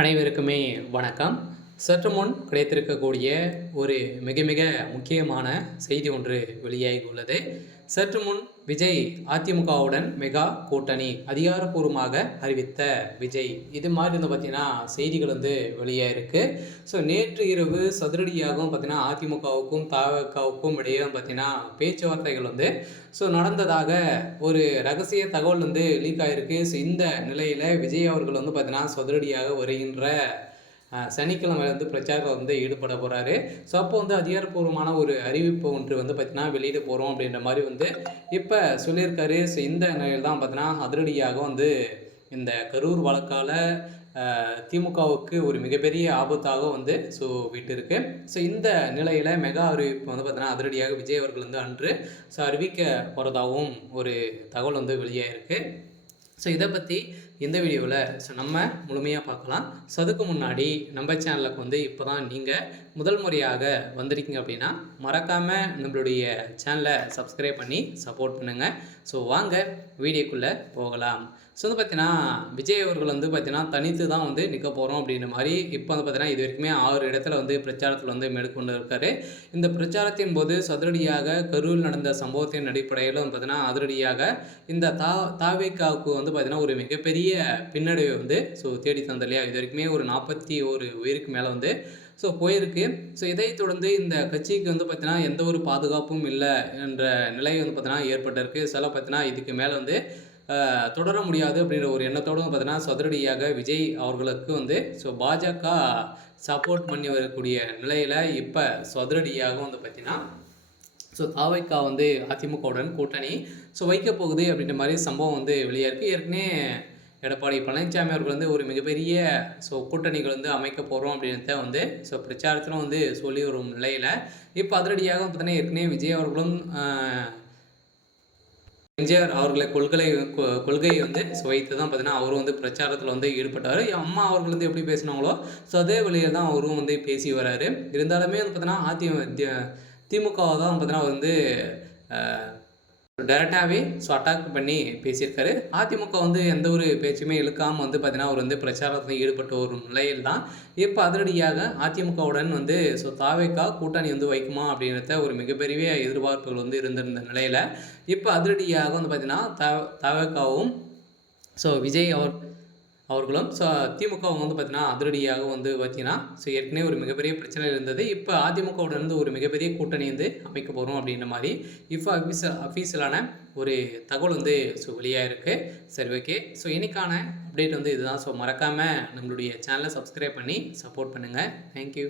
அனைவருக்குமே வணக்கம். சற்று முன் கிடைத்திருக்கக்கூடிய ஒரு மிக மிக முக்கியமான செய்தி ஒன்று வெளியாகி உள்ளது. சற்று முன் விஜய் அதிமுகவுடன் மெகா கூட்டணி அதிகாரப்பூர்வமாக அறிவித்த விஜய். இது மாதிரி வந்து பார்த்தீங்கன்னா செய்திகள் வந்து வெளியாயிருக்கு. ஸோ நேற்று இரவு சதுரடியாகவும் பார்த்தீங்கன்னா அதிமுகவுக்கும் தவகவுக்கும் இடையே பார்த்தீங்கன்னா பேச்சுவார்த்தைகள் வந்து நடந்ததாக ஒரு ரகசிய தகவல் வந்து லீக் ஆகிருக்கு. ஸோ இந்த நிலையில் விஜய் அவர்கள் வந்து பார்த்தீங்கன்னா சதுரடியாக வருகின்ற சனிக்கிழமை வந்து பிரச்சாரம் வந்து ஈடுபட போகிறாரு. ஸோ அப்போ வந்து அதிகாரப்பூர்வமான ஒரு அறிவிப்பு ஒன்று வந்து பார்த்தீங்கன்னா வெளியிட போகிறோம் அப்படின்ற மாதிரி வந்து இப்போ சொல்லியிருக்காரு. ஸோ இந்த நிலையில் தான் பார்த்தீங்கன்னா அதிரடியாக வந்து இந்த கரூர் வழக்கால் திமுகவுக்கு ஒரு மிகப்பெரிய ஆபத்தாக வந்து விட்டிருக்கு. ஸோ இந்த நிலையில் மெகா அறிவிப்பு வந்து பார்த்தீங்கன்னா அதிரடியாக விஜய் அவர்கள் வந்து அன்று அறிவிக்க போகிறதாகவும் ஒரு தகவல் வந்து வெளியாகிருக்கு. ஸோ இதை பற்றி இந்த வீடியோவில் நம்ம முழுமையாக பார்க்கலாம். ஸோ அதுக்கு முன்னாடி நம்ம சேனலுக்கு வந்து இப்போ தான் நீங்கள் முதல் முறையாக வந்திருக்கீங்க அப்படின்னா மறக்காமல் நம்மளுடைய சேனலை சப்ஸ்கிரைப் பண்ணி சப்போர்ட் பண்ணுங்கள். ஸோ வாங்க வீடியோக்குள்ளே போகலாம். ஸோ வந்து பார்த்தீங்கன்னா விஜய் அவர்கள் வந்து பார்த்தீங்கன்னா தனித்து தான் வந்து நிற்க போகிறோம் அப்படின்ற மாதிரி இப்போ வந்து பார்த்தீங்கன்னா இது வரைக்குமே 6 இடத்துல வந்து பிரச்சாரத்தில் வந்து மேற்கொண்டு இருக்காரு. இந்த பிரச்சாரத்தின் போது சதுரடியாக கரூரில் நடந்த சம்பவத்தின் அடிப்படையில் வந்து பார்த்தீங்கன்னா அதிரடியாக இந்த தாவேக்காவுக்கு வந்து பார்த்தீங்கன்னா ஒரு மிகப்பெரிய பின்னடைவை வந்து தேடி தந்தலையா. இது வரைக்குமே ஒரு 41 உயிருக்கு மேலே வந்து போயிருக்கு. ஸோ இதைத் தொடர்ந்து இந்த கட்சிக்கு வந்து பார்த்தீங்கன்னா எந்த ஒரு பாதுகாப்பும் இல்லை என்ற நிலை வந்து பார்த்தீங்கன்னா ஏற்பட்டிருக்கு. சில பார்த்தீங்கன்னா இதுக்கு மேலே வந்து தொடர முடியாது அப்படின்ற ஒரு எண்ணத்தோடு பார்த்தீங்கன்னா சதுரடியாக விஜய் அவர்களுக்கு வந்து பாஜக சப்போர்ட் பண்ணி வரக்கூடிய நிலையில் இப்போ சதுரடியாக வந்து பார்த்தீங்கன்னா தாவைக்கா வந்து அதிமுகவுடன் கூட்டணி வைக்க போகுது அப்படின்ற மாதிரி சம்பவம் வந்து வெளியாயிருக்கு. ஏற்கனவே எடப்பாடி பழனிசாமி அவர்கள் வந்து ஒரு மிகப்பெரிய கூட்டணிகள் வந்து அமைக்க போகிறோம் அப்படின்றத வந்து பிரச்சாரத்திலும் வந்து சொல்லி வரும் நிலையில் இப்போ அதிரடியாக பார்த்தீங்கன்னா ஏற்கனவே விஜய் அவர்களும் எம்ஜிஆர் அவர்களை கொள்கையை வந்து வைத்து தான் பார்த்தீங்கன்னா அவரும் வந்து பிரச்சாரத்தில் வந்து ஈடுபட்டார். அம்மா அவர்கள் வந்து எப்படி பேசினாங்களோ அதே வழியில் தான் அவரும் வந்து பேசி வராரு. இருந்தாலுமே வந்து பார்த்தீங்கன்னா திமுகவை தான் பார்த்தீங்கன்னா வந்து டைரெக்டாகவே அட்டாக் பண்ணி பேசியிருக்காரு. அதிமுக வந்து எந்த ஒரு பேச்சுமே இழுக்காமல் வந்து பார்த்தீங்கன்னா அவர் வந்து பிரச்சாரத்தில் ஈடுபட்டு வரும் நிலையில் தான் இப்போ அதிரடியாக அதிமுகவுடன் வந்து தாவேக்கா கூட்டணி வந்து வைக்குமா அப்படின்றத ஒரு மிகப்பெரிய எதிர்பார்ப்புகள் வந்து இருந்திருந்த நிலையில் இப்போ அதிரடியாக வந்து பார்த்தீங்கன்னா தாவேக்காவும் விஜய் அவர்களும் திமுக வந்து பார்த்தீங்கன்னா அதிரடியாக வந்து பார்த்தீங்கன்னா ஏற்கனவே ஒரு மிகப்பெரிய பிரச்சனை இருந்தது. இப்போ அதிமுகவுடன் வந்து ஒரு மிகப்பெரிய கூட்டணி வந்து அமைக்க போகிறோம் அப்படின்ற மாதிரி இப்போ அஃபீஷியலான ஒரு தகவல் வந்து வெளியாக இருக்குது. சரி, ஓகே. இன்னைக்கான அப்டேட் வந்து இதுதான். மறக்காமல் நம்மளுடைய சேனலை சப்ஸ்கிரைப் பண்ணி சப்போர்ட் பண்ணுங்கள். தேங்க்யூ.